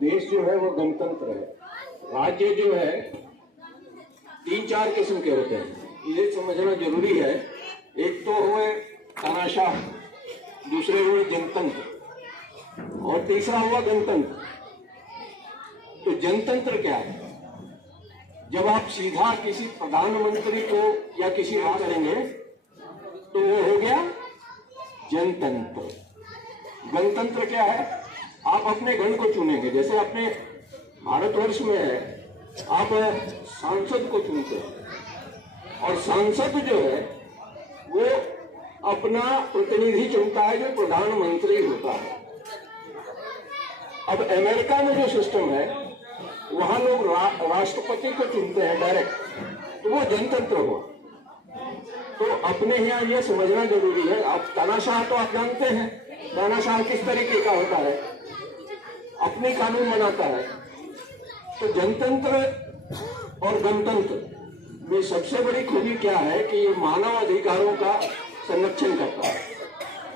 देश जो है वो गणतंत्र है। राज्य जो है 3-4 किस्म के होते हैं, ये समझना जरूरी है। एक तो हुए तानाशाह, दूसरे हुए जनतंत्र और तीसरा हुआ गणतंत्र। तो जनतंत्र क्या है? जब आप सीधा किसी प्रधानमंत्री को या किसी बात करेंगे तो वो हो गया जनतंत्र। गणतंत्र क्या है? आप अपने गण को चुनेंगे। जैसे अपने भारतवर्ष में है, आप सांसद को चुनते हैं और सांसद जो है वो अपना प्रतिनिधि चुनता है जो प्रधानमंत्री होता है। अब अमेरिका में जो सिस्टम है वहां लोग राष्ट्रपति को चुनते हैं डायरेक्ट, तो वो जनतंत्र हुआ। तो अपने यहाँ ये समझना जरूरी है। आप तानाशाह तो आप जानते हैं, तानाशाह किस तरीके का होता है, अपनी कानून बनाता है। तो जनतंत्र और गणतंत्र में सबसे बड़ी खूबी क्या है कि ये मानव अधिकारों का संरक्षण करता है।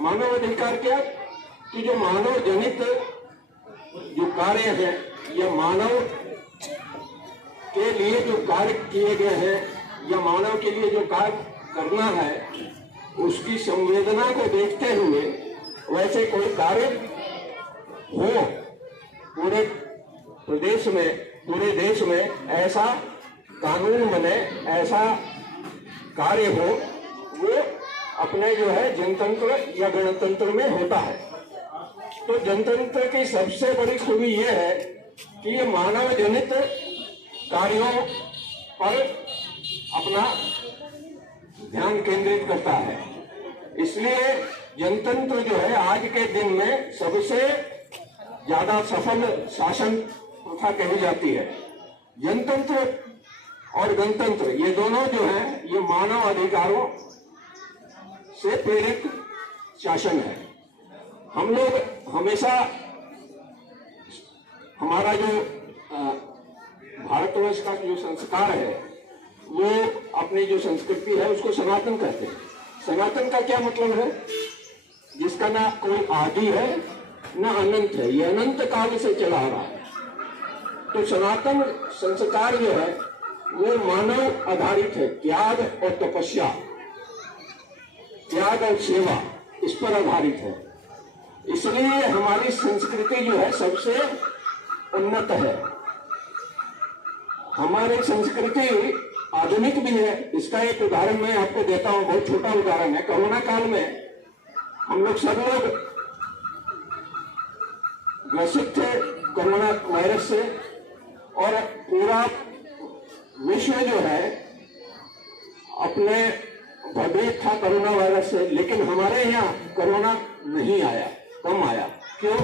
मानव अधिकार क्या? कि जो मानव जनित जो कार्य है या मानव के लिए जो कार्य किए गए हैं या मानव के लिए जो कार्य करना है उसकी संवेदना को देखते हुए वैसे कोई कार्य हो पूरे प्रदेश में, पूरे देश में ऐसा कानून बने, ऐसा कार्य हो, वो अपने जो है जनतंत्र या गणतंत्र में होता है। तो जनतंत्र की सबसे बड़ी खूबी ये है कि ये मानव जनित कार्यों पर अपना ध्यान केंद्रित करता है। इसलिए जनतंत्र जो है आज के दिन में सबसे ज्यादा सफल शासन प्रथा कही जाती है। जनतंत्र और गणतंत्र ये दोनों जो है ये मानव अधिकारों से प्रेरित शासन है। हम लोग हमेशा हमारा जो भारतवर्ष का जो संस्कार है वो अपनी जो संस्कृति है उसको सनातन कहते हैं। सनातन का क्या मतलब है? जिसका ना कोई आदि है ना अनंत है, ये अनंत काल से चला आ रहा है। तो सनातन संस्कार जो है वो मानव आधारित है। त्याग और तपस्या, त्याग और सेवा, इस पर आधारित है। इसलिए हमारी संस्कृति जो है सबसे उन्नत है। हमारी संस्कृति आधुनिक भी है। इसका एक उदाहरण मैं आपको देता हूं, बहुत छोटा उदाहरण है। कोरोना काल में हम लोग सब लोग ग्रसित थे कोरोना वायरस से और पूरा विश्व जो है अपने भयभीत था कोरोना वायरस से। लेकिन हमारे यहाँ कोरोना नहीं आया, कम आया। क्यों?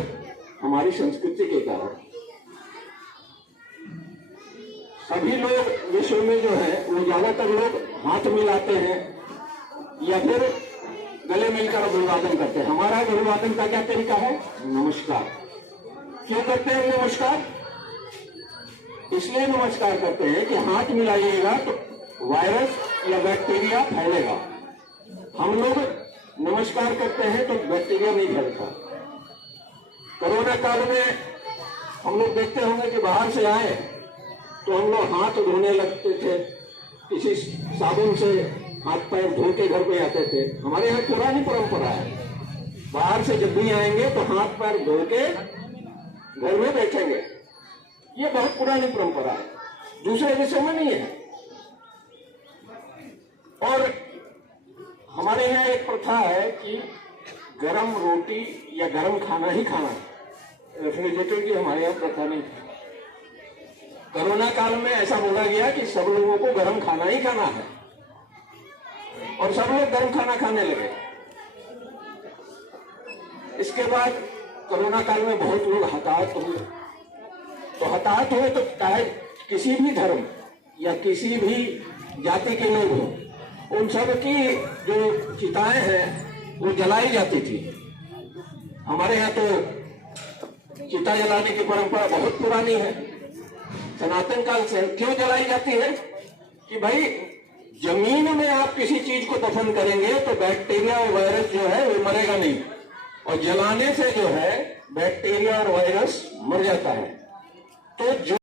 हमारी संस्कृति के कारण। सभी लोग विश्व में जो है वो ज्यादातर लोग हाथ मिलाते हैं या फिर गले मिलकर अभिवादन करते हैं। हमारा अभिवादन का क्या तरीका है? नमस्कार। क्यों करते हैं नमस्कार? इसलिए नमस्कार करते हैं कि हाथ मिलाइएगा तो वायरस या बैक्टीरिया फैलेगा। हम लोग नमस्कार करते हैं तो बैक्टीरिया नहीं फैलता। कोरोना काल में हम लोग देखते होंगे कि बाहर से आए तो हम लोग हाथ धोने लगते थे, किसी साबुन से हाथ पैर धो के घर पे आते थे। हमारे यहाँ पुरानी परंपरा है, बाहर से जब भी आएंगे तो हाथ पैर धो के घर में बैठेंगे। ये बहुत पुरानी परंपरा है, दूसरे देशों में नहीं है। और हमारे यहाँ एक प्रथा है कि गरम रोटी या गरम खाना ही खाना है। रेफ्रिजरेटर की हमारे यहाँ प्रथा नहीं है। कोरोना काल में ऐसा बोला गया कि सब लोगों को गरम खाना ही खाना है और सब लोग गरम खाना खाने लगे। इसके बाद कोरोना काल में बहुत लोग हताहत हुए। तो हताहत हुए तो चाहे किसी भी धर्म या किसी भी जाति के लोग हो, उन सब की जो चिताएं हैं वो जलाई जाती थी। हमारे यहाँ तो चिता जलाने की परंपरा बहुत पुरानी है, सनातन काल से। क्यों जलाई जाती है? कि भाई जमीन में आप किसी चीज को दफन करेंगे तो बैक्टीरिया और वायरस जो है वो मरेगा नहीं, और जलाने से जो है बैक्टीरिया और वायरस मर जाता है। तो जो